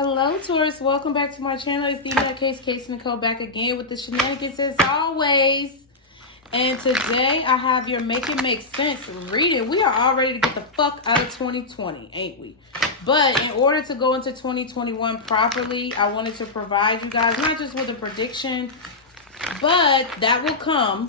Hello, Taurus. Welcome back to my channel. It's TheNutCase, Case Nicole, back again with the shenanigans as always. And today I have your Make It Make Sense reading. We are all ready to get the fuck out of 2020, ain't we? But in order to go into 2021 properly, I wanted to provide you guys not just with a prediction, but that will come.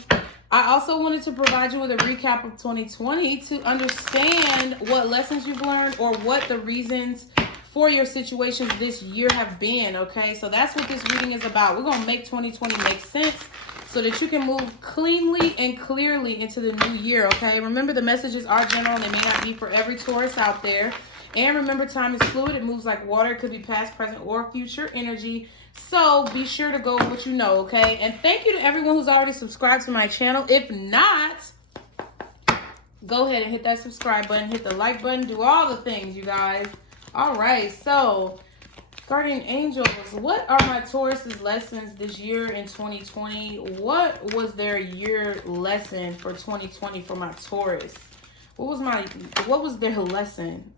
I also wanted to provide you with a recap of 2020 to understand what lessons you've learned or what the reasons for your situations this year have been, okay? So that's what this reading is about. We're going to make 2020 make sense so that you can move cleanly and clearly into the new year, okay? Remember, the messages are general and they may not be for every Taurus out there. And remember, time is fluid. It moves like water. It could be past, present, or future energy. So be sure to go with what you know, okay? And thank you to everyone who's already subscribed to my channel. If not, go ahead and hit that subscribe button, hit the like button, do all the things, you guys. All right, so guardian angels, what are my Taurus's lessons this year in 2020? What was their year lesson for 2020 for my Taurus? What was their lesson?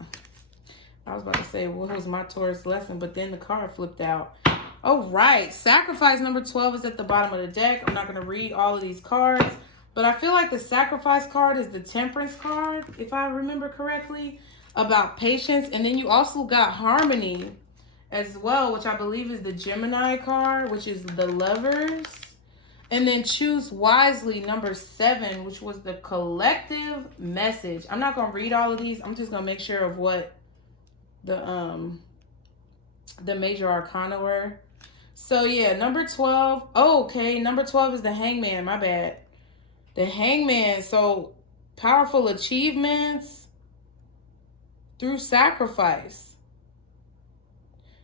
I was about to say, what was my Taurus lesson? But then the card flipped out. All right, sacrifice number 12 is at the bottom of the deck. I'm not going to read all of these cards, but I feel like the sacrifice card is the temperance card, if I remember correctly, about patience. And then you also got harmony as well, which I believe is the Gemini card, which is the lovers. And then choose wisely, number 7, which was the collective message. I'm not going to read all of these. I'm just going to make sure of what the major arcana were. So yeah, number 12. Oh, okay, number 12 is the hangman. My bad. The hangman. So powerful achievements through sacrifice.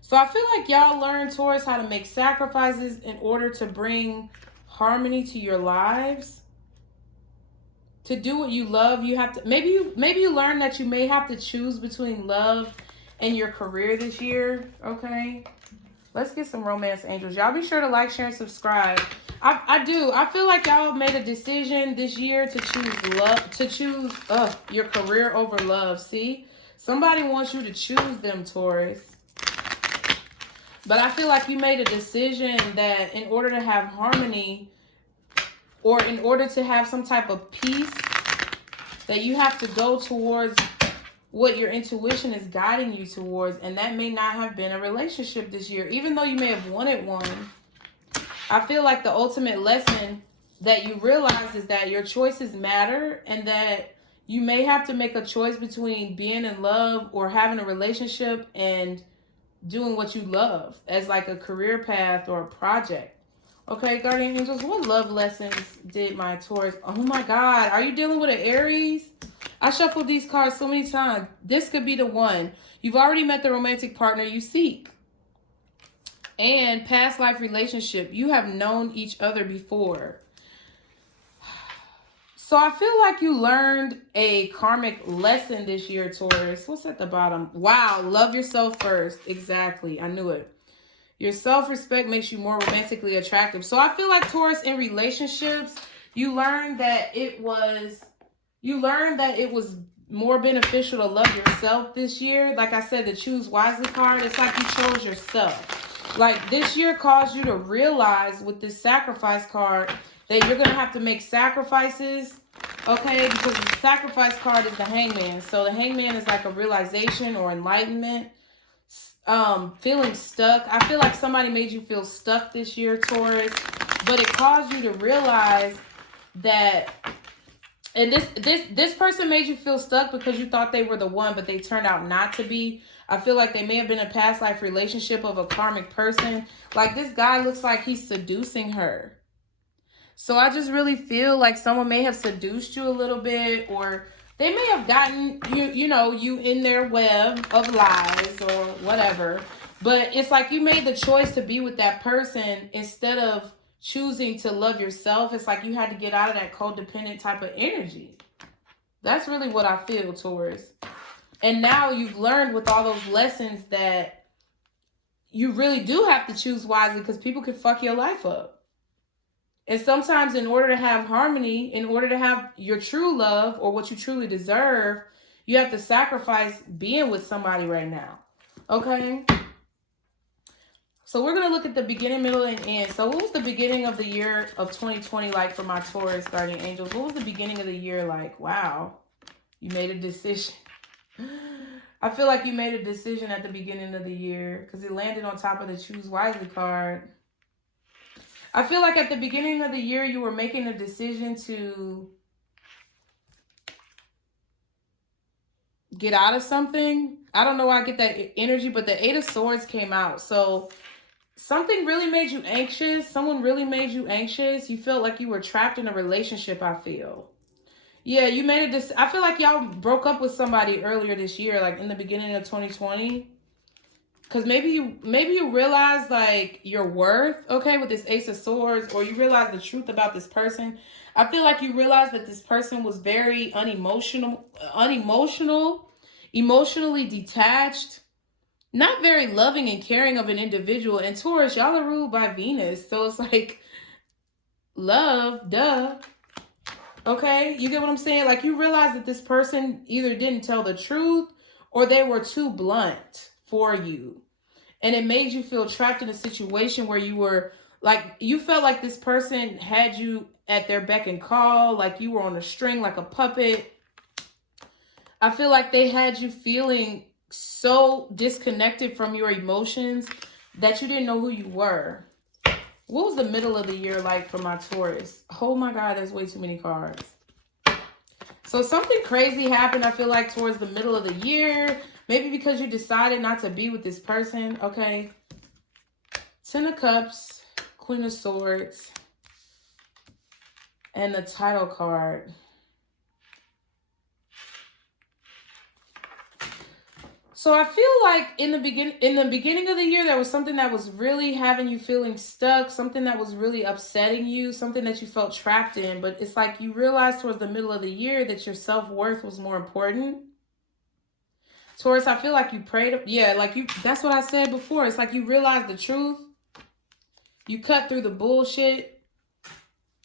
So I feel like y'all learn, Taurus, how to make sacrifices in order to bring harmony to your lives. To do what you love, you have to, maybe you learn that you may have to choose between love and your career this year, okay? Let's get some romance angels. Y'all be sure to like, share, and subscribe. I feel like y'all made a decision this year to choose your career over love. See? Somebody wants you to choose them, Taurus. But I feel like you made a decision that in order to have harmony or in order to have some type of peace, that you have to go towards what your intuition is guiding you towards. And that may not have been a relationship this year, even though you may have wanted one. I feel like the ultimate lesson that you realize is that your choices matter and that you may have to make a choice between being in love or having a relationship and doing what you love as like a career path or a project. Okay, guardian angels, what love lessons did my Taurus? Oh my God, are you dealing with an Aries? I shuffled these cards so many times. This could be the one. You've already met the romantic partner you seek. And past life relationship. You have known each other before. So I feel like you learned a karmic lesson this year, Taurus. What's at the bottom? Wow, love yourself first. Exactly, I knew it. Your self-respect makes you more romantically attractive. So I feel like, Taurus, in relationships, you learned that it was more beneficial to love yourself this year. Like I said, the choose wisely card, it's like you chose yourself. Like this year caused you to realize with this sacrifice card that you're going to have to make sacrifices, okay? Because the sacrifice card is the hangman. So the hangman is like a realization or enlightenment. Feeling stuck. I feel like somebody made you feel stuck this year, Taurus. But it caused you to realize that, and this person made you feel stuck because you thought they were the one, but they turned out not to be. I feel like they may have been a past life relationship of a karmic person. Like this guy looks like he's seducing her. So I just really feel like someone may have seduced you a little bit, or they may have gotten you in their web of lies or whatever. But it's like you made the choice to be with that person instead of choosing to love yourself. It's like you had to get out of that codependent type of energy. That's really what I feel, Taurus. And now you've learned with all those lessons that you really do have to choose wisely because people can fuck your life up. And sometimes in order to have harmony, in order to have your true love or what you truly deserve, you have to sacrifice being with somebody right now. Okay? So we're going to look at the beginning, middle, and end. So what was the beginning of the year of 2020 like for my Taurus guardian angels? What was the beginning of the year like? Wow. You made a decision. I feel like you made a decision at the beginning of the year because it landed on top of the Choose Wisely card. I feel like at the beginning of the year, you were making a decision to get out of something. I don't know why I get that energy, but the Eight of Swords came out. So something really made you anxious. Someone really made you anxious. You felt like you were trapped in a relationship, I feel. Yeah, you made a I feel like y'all broke up with somebody earlier this year, like in the beginning of 2020. Because maybe you realize like your worth, okay, with this Ace of Swords, or you realize the truth about this person. I feel like you realize that this person was very unemotional, emotionally detached, not very loving and caring of an individual. And Taurus, y'all are ruled by Venus. So it's like, love, duh. Okay, you get what I'm saying? Like you realize that this person either didn't tell the truth or they were too blunt for you. And it made you feel trapped in a situation where you were like, you felt like this person had you at their beck and call, like you were on a string, like a puppet. I feel like they had you feeling so disconnected from your emotions that you didn't know who you were. What was the middle of the year like for my Taurus? Oh my God, there's way too many cards. So something crazy happened, I feel like, towards the middle of the year. Maybe because you decided not to be with this person, okay? Ten of Cups, Queen of Swords, and the title card. So I feel like in the beginning of the year, there was something that was really having you feeling stuck, something that was really upsetting you, something that you felt trapped in. But it's like you realized towards the middle of the year that your self-worth was more important. Taurus, I feel like you prayed. Yeah, like that's what I said before. It's like you realized the truth. You cut through the bullshit.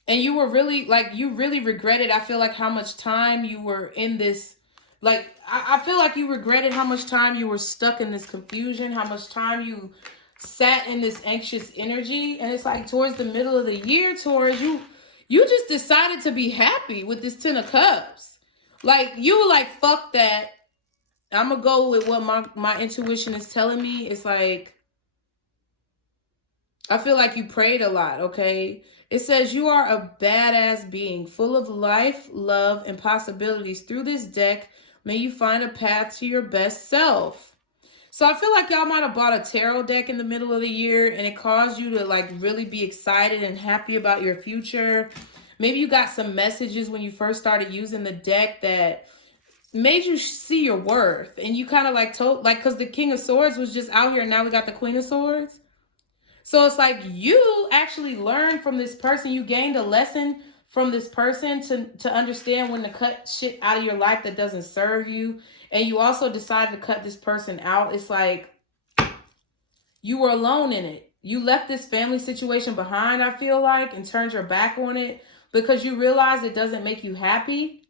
And you were really, like, you really regretted, I feel like, how much time you were in this. Like, I feel like you regretted how much time you were stuck in this confusion, how much time you sat in this anxious energy. And it's like towards the middle of the year, Taurus, you just decided to be happy with this Ten of Cups. Like, you were like, fuck that. I'm going to go with what my intuition is telling me. It's like, I feel like you prayed a lot, okay? It says you are a badass being full of life, love, and possibilities. Through this deck, may you find a path to your best self. So I feel like y'all might have bought a tarot deck in the middle of the year and it caused you to like really be excited and happy about your future. Maybe you got some messages when you first started using the deck that made you see your worth. And you kind of like told, like, because the King of Swords was just out here and now we got the Queen of Swords. So it's like you actually learned from this person. You gained a lesson from this person to understand when to cut shit out of your life that doesn't serve you. And you also decided to cut this person out. It's like you were alone in it. You left this family situation behind, I feel like, and turned your back on it because you realized it doesn't make you happy.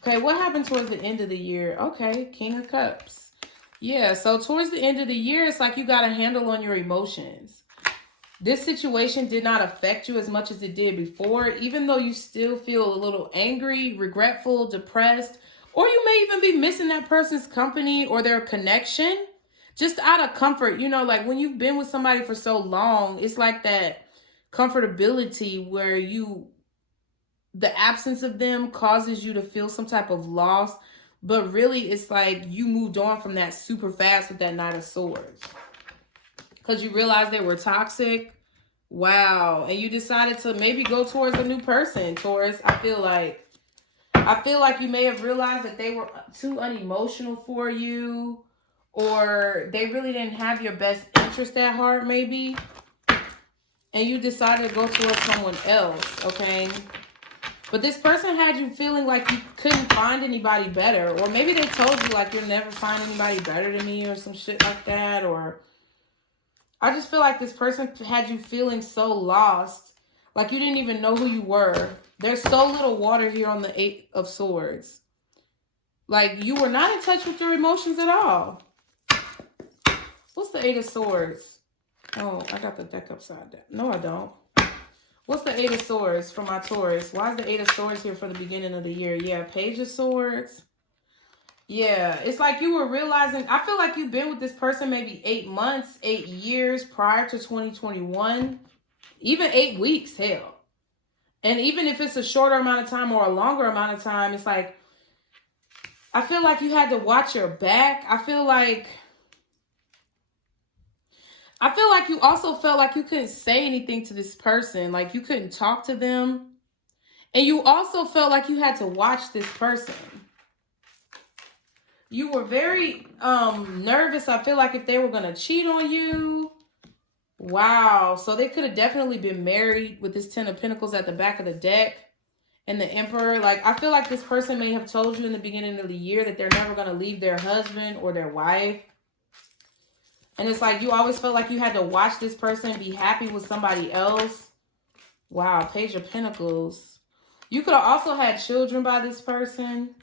Okay, what happened towards the end of the year? Okay, King of Cups. Yeah, so towards the end of the year, it's like you got a handle on your emotions. This situation did not affect you as much as it did before, even though you still feel a little angry, regretful, depressed, or you may even be missing that person's company or their connection. Just out of comfort, you know, like when you've been with somebody for so long, it's like that comfortability where the absence of them causes you to feel some type of loss. But really, it's like you moved on from that super fast with that Knight of Swords. Because you realized they were toxic. Wow. And you decided to maybe go towards a new person, Taurus. I feel like you may have realized that they were too unemotional for you. Or they really didn't have your best interest at heart, maybe. And you decided to go towards someone else, okay? But this person had you feeling like you couldn't find anybody better. Or maybe they told you like you'll never find anybody better than me or some shit like that. Or I just feel like this person had you feeling so lost. Like you didn't even know who you were. There's so little water here on the Eight of Swords. Like you were not in touch with your emotions at all. What's the Eight of Swords? Oh, I got the deck upside down. No, I don't. What's the Eight of Swords for my Taurus? Why is the Eight of Swords here for the beginning of the year? Yeah, Page of Swords. Yeah, it's like you were realizing, I feel like you've been with this person maybe 8 months, 8 years prior to 2021. Even 8 weeks, hell. And even if it's a shorter amount of time or a longer amount of time, it's like, I feel like you had to watch your back. I feel like you also felt like you couldn't say anything to this person. Like you couldn't talk to them. And you also felt like you had to watch this person. You were very nervous. I feel like if they were going to cheat on you. Wow. So they could have definitely been married with this Ten of Pentacles at the back of the deck. And the Emperor. Like, I feel like this person may have told you in the beginning of the year that they're never going to leave their husband or their wife. And it's like you always felt like you had to watch this person be happy with somebody else. Wow, Page of Pentacles. You could have also had children by this person.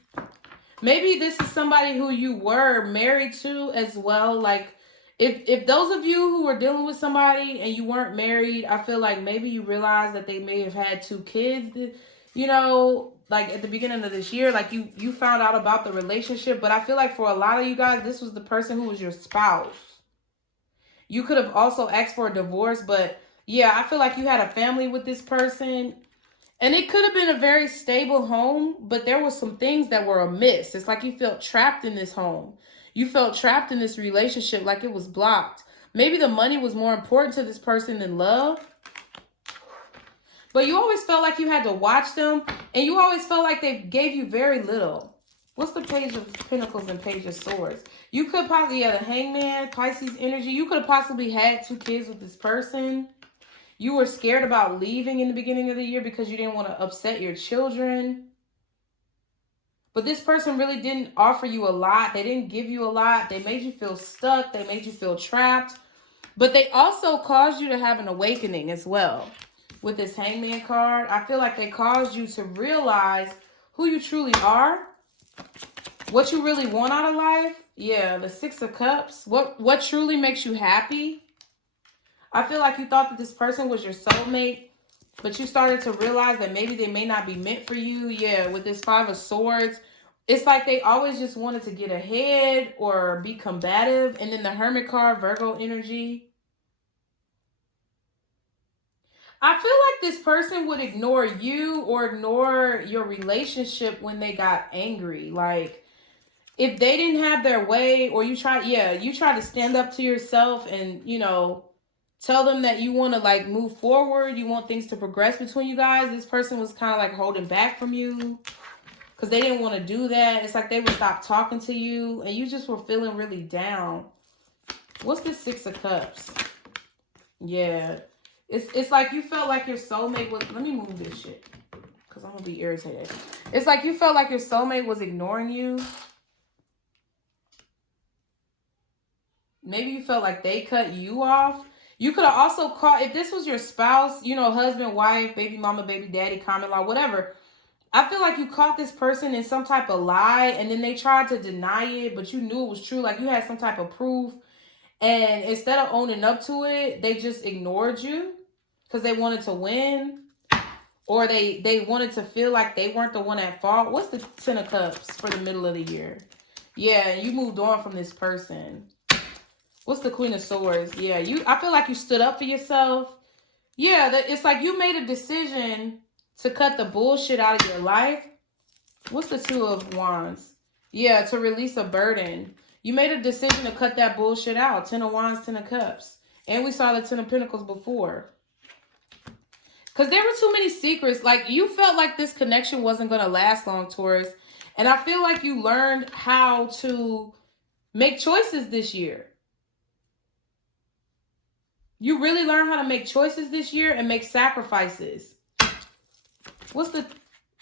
Maybe this is somebody who you were married to as well. Like, if those of you who were dealing with somebody and you weren't married, I feel like maybe you realized that they may have had 2 kids, you know, like at the beginning of this year. Like, you found out about the relationship. But I feel like for a lot of you guys, this was the person who was your spouse. You could have also asked for a divorce, but yeah, I feel like you had a family with this person. And it could have been a very stable home, but there were some things that were amiss. It's like you felt trapped in this home. You felt trapped in this relationship, like it was blocked. Maybe the money was more important to this person than love. But you always felt like you had to watch them, and you always felt like they gave you very little. What's the Page of Pentacles and Page of Swords? You could possibly have the Hangman, Pisces energy. You could have possibly had 2 kids with this person. You were scared about leaving in the beginning of the year because you didn't want to upset your children. But this person really didn't offer you a lot. They didn't give you a lot. They made you feel stuck. They made you feel trapped. But they also caused you to have an awakening as well. With this Hangman card, I feel like they caused you to realize who you truly are. What you really want out of life. Yeah, the Six of Cups. What truly makes you happy. I feel like you thought that this person was your soulmate, but you started to realize that maybe they may not be meant for you. Yeah, with this Five of Swords, it's like they always just wanted to get ahead or be combative. And then the Hermit card, Virgo energy. I feel like this person would ignore you or ignore your relationship when they got angry. Like, if they didn't have their way, or you try to stand up to yourself and, you know, tell them that you want to like move forward. You want things to progress between you guys. This person was kind of like holding back from you because they didn't want to do that. It's like they would stop talking to you and you just were feeling really down. What's the Six of Cups? Yeah. It's like you felt like your soulmate was... Let me move this shit because I'm going to be irritated. It's like you felt like your soulmate was ignoring you. Maybe you felt like they cut you off. You could have also caught... If this was your spouse, you know, husband, wife, baby mama, baby daddy, common law, whatever. I feel like you caught this person in some type of lie and then they tried to deny it, but you knew it was true. Like you had some type of proof. And instead of owning up to it, they just ignored you because they wanted to win. Or they wanted to feel like they weren't the one at fault. What's the Ten of Cups for the middle of the year? Yeah, you moved on from this person. What's the Queen of Swords? Yeah, I feel like you stood up for yourself. Yeah, it's like you made a decision to cut the bullshit out of your life. What's the Two of Wands? Yeah, to release a burden. You made a decision to cut that bullshit out. 10 of Wands, 10 of Cups. And we saw the 10 of Pentacles before. Because there were too many secrets. Like, you felt like this connection wasn't going to last long, Taurus. And I feel like you learned how to make choices this year. You really learned how to make choices this year and make sacrifices. What's the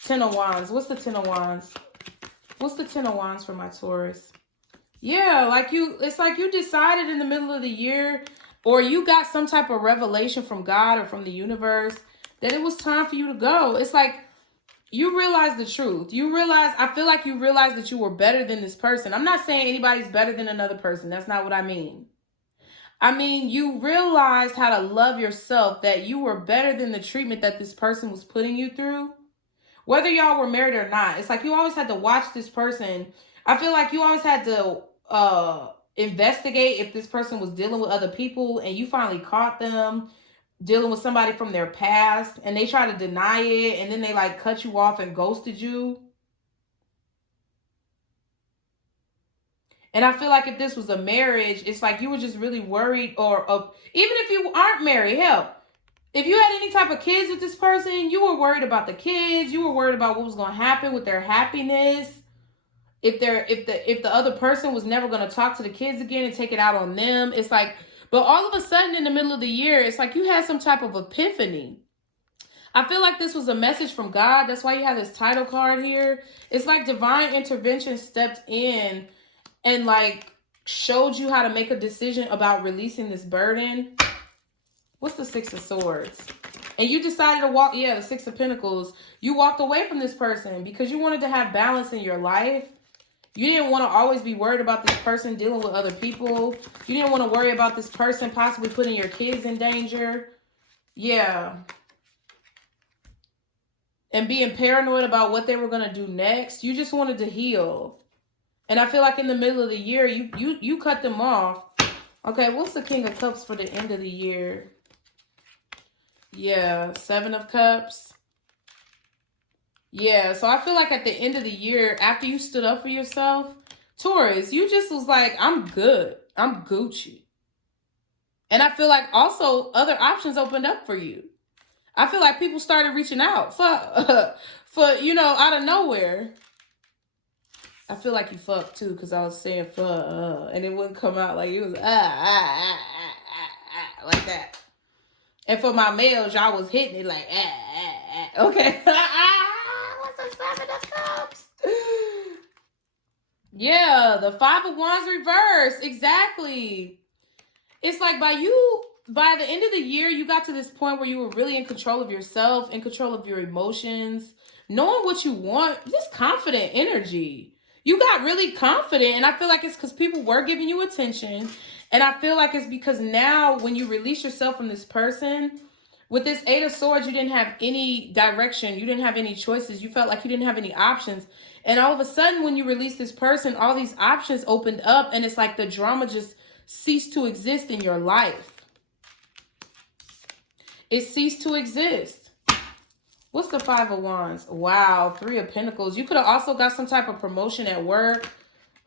Ten of Wands? What's the Ten of Wands? What's the Ten of Wands for my Taurus? Yeah, like it's like you decided in the middle of the year, or you got some type of revelation from God or from the universe that it was time for you to go. It's like you realized the truth. I feel like you realized that you were better than this person. I'm not saying anybody's better than another person. That's not what I mean. I mean, you realized how to love yourself, that you were better than the treatment that this person was putting you through. Whether y'all were married or not, it's like you always had to watch this person. I feel like you always had to investigate if this person was dealing with other people, and you finally caught them dealing with somebody from their past, and they try to deny it, and then they like cut you off and ghosted you. And I feel like if this was a marriage, it's like you were just really worried, or even if you aren't married, hell, if you had any type of kids with this person, you were worried about the kids. You were worried about what was going to happen with their happiness. If the other person was never going to talk to the kids again and take it out on them. It's like, but all of a sudden in the middle of the year, it's like you had some type of epiphany. I feel like this was a message from God. That's why you have this title card here. It's like divine intervention stepped in and like showed you how to make a decision about releasing this burden. What's the Six of Swords? And you decided to walk, yeah, the Six of Pentacles. You walked away from this person because you wanted to have balance in your life. You didn't want to always be worried about this person dealing with other people. You didn't want to worry about this person possibly putting your kids in danger. Yeah. And being paranoid about what they were going to do next. You just wanted to heal. And I feel like in the middle of the year, you cut them off. Okay, what's the King of Cups for the end of the year? Yeah, Seven of Cups. Yeah, so I feel like at the end of the year, after you stood up for yourself, Taurus, you just was like, I'm good. I'm Gucci. And I feel like also other options opened up for you. I feel like people started reaching out for you know, out of nowhere. I feel like you fucked too, because I was saying and it wouldn't come out like it was like that. And for my males, y'all was hitting it like okay. What's the Seven of Cups? Yeah, the Five of Wands reverse. Exactly. It's like by the end of the year, you got to this point where you were really in control of yourself, in control of your emotions, knowing what you want, just confident energy. You got really confident, and I feel like it's because people were giving you attention, and I feel like it's because now when you release yourself from this person, with this Eight of Swords, you didn't have any direction. You didn't have any choices. You felt like you didn't have any options. And all of a sudden, when you release this person, all these options opened up, and it's like the drama just ceased to exist in your life. It ceased to exist. What's the Five of Wands? Wow, Three of Pentacles. You could have also got some type of promotion at work.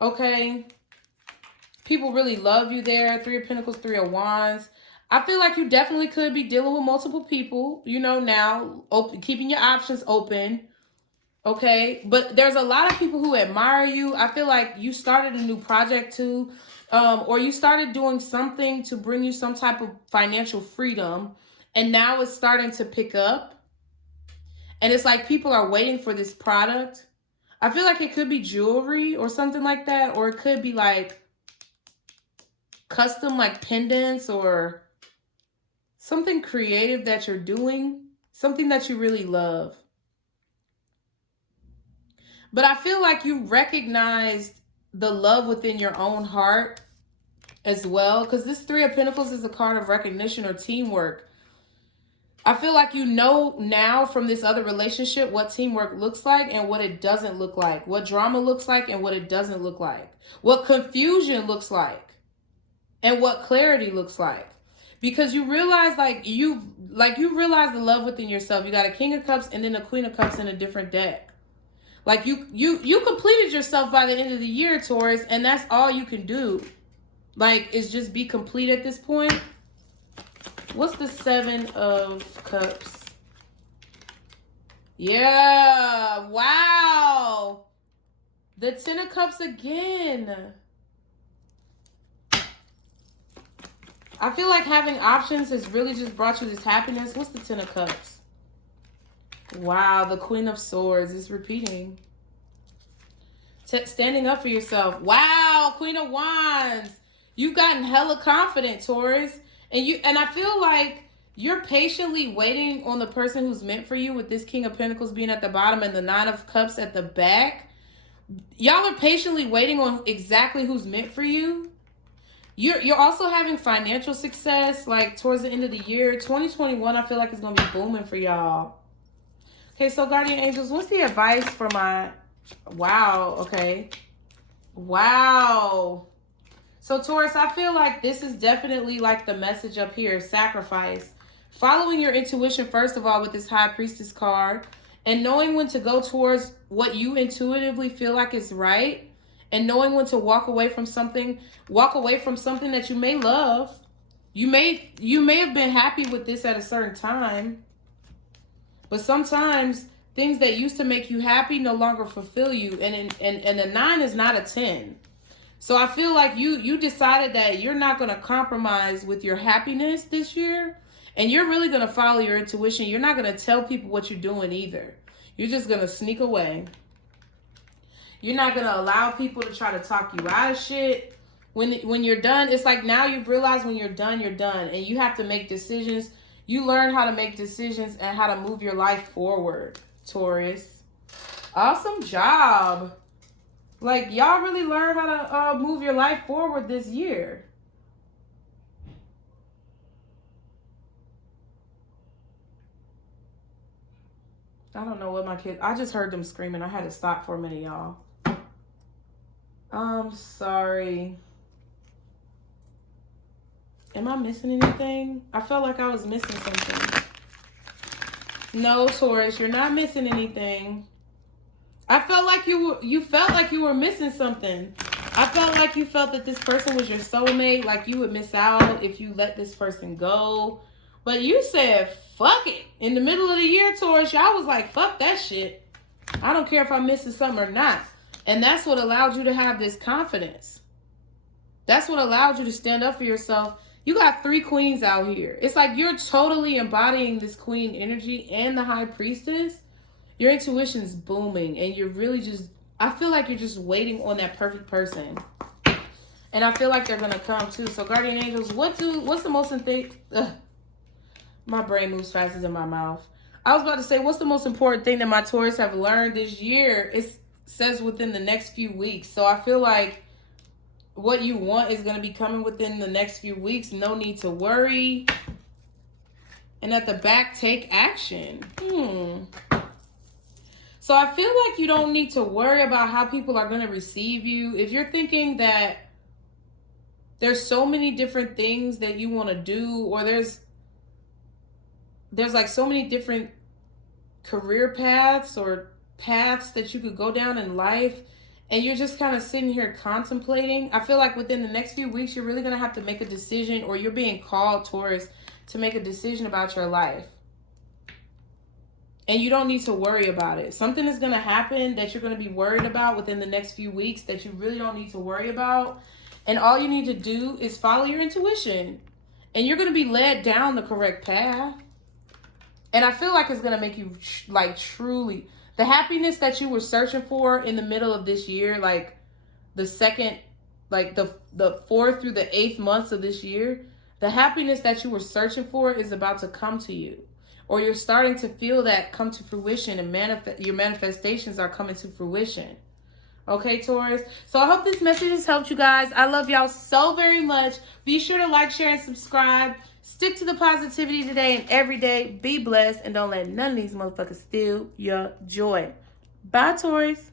Okay. People really love you there. Three of Pentacles, Three of Wands. I feel like you definitely could be dealing with multiple people, you know, now. Keeping your options open. Okay. But there's a lot of people who admire you. I feel like you started a new project too. Or you started doing something to bring you some type of financial freedom. And now it's starting to pick up. And it's like people are waiting for this product. I feel like it could be jewelry or something like that. Or it could be like custom like pendants or something creative that you're doing. Something that you really love. But I feel like you recognized the love within your own heart as well. Because this Three of Pentacles is a card of recognition or teamwork. I feel like you know now from this other relationship what teamwork looks like and what it doesn't look like. What drama looks like and what it doesn't look like. What confusion looks like and what clarity looks like. Because you realize you realize the love within yourself. You got a King of Cups and then a Queen of Cups in a different deck. Like you completed yourself by the end of the year, Taurus, and that's all you can do. Like, is just be complete at this point. What's the Seven of Cups? Yeah, wow. The Ten of Cups again. I feel like having options has really just brought you this happiness. What's the Ten of Cups? Wow, the Queen of Swords is repeating. Standing up for yourself. Wow, Queen of Wands. You've gotten hella confident, Taurus. And I feel like you're patiently waiting on the person who's meant for you with this King of Pentacles being at the bottom and the Nine of Cups at the back. Y'all are patiently waiting on exactly who's meant for you. You're also having financial success, like, towards the end of the year. 2021, I feel like it's going to be booming for y'all. Okay, so guardian angels, what's the advice for my... Wow, okay. Wow. So Taurus, I feel like this is definitely like the message up here, sacrifice. Following your intuition, first of all, with this High Priestess card, and knowing when to go towards what you intuitively feel like is right, and knowing when to walk away from something that you may love. You may have been happy with this at a certain time, but sometimes things that used to make you happy no longer fulfill you, and a 9 is not a 10. So I feel like you decided that you're not going to compromise with your happiness this year, and you're really going to follow your intuition. You're not going to tell people what you're doing either. You're just going to sneak away. You're not going to allow people to try to talk you out of shit. When you're done, it's like now you've realized when you're done, and you have to make decisions. You learn how to make decisions and how to move your life forward, Taurus. Awesome job. Like, y'all really learn how to move your life forward this year. I don't know what my kids... I just heard them screaming. I had to stop for a minute, y'all. I'm sorry. Am I missing anything? I felt like I was missing something. No, Taurus, you're not missing anything. I felt like you felt like you were missing something. I felt like you felt that this person was your soulmate, like you would miss out if you let this person go. But you said, fuck it. In the middle of the year, Taurus, y'all was like, fuck that shit. I don't care if I'm missing something or not. And that's what allowed you to have this confidence. That's what allowed you to stand up for yourself. You got 3 queens out here. It's like you're totally embodying this queen energy and the High Priestess. Your intuition's booming, and you're really just... I feel like you're just waiting on that perfect person. And I feel like they're going to come, too. So, guardian angels, what's the most important... My brain moves faster than my mouth. I was about to say, what's the most important thing that my Taurus have learned this year? It says within the next few weeks. So, I feel like what you want is going to be coming within the next few weeks. No need to worry. And at the back, take action. So I feel like you don't need to worry about how people are going to receive you. If you're thinking that there's so many different things that you want to do, or there's like so many different career paths or paths that you could go down in life, and you're just kind of sitting here contemplating, I feel like within the next few weeks, you're really going to have to make a decision, or you're being called, Taurus, to make a decision about your life. And you don't need to worry about it. Something is going to happen that you're going to be worried about within the next few weeks that you really don't need to worry about. And all you need to do is follow your intuition. And you're going to be led down the correct path. And I feel like it's going to make you, like, truly... The happiness that you were searching for in the middle of this year, like the second, like the 4th through the 8th months of this year, the happiness that you were searching for is about to come to you. Or you're starting to feel that come to fruition, and your manifestations are coming to fruition. Okay, Taurus? So I hope this message has helped you guys. I love y'all so very much. Be sure to like, share, and subscribe. Stick to the positivity today and every day. Be blessed, and don't let none of these motherfuckers steal your joy. Bye, Taurus.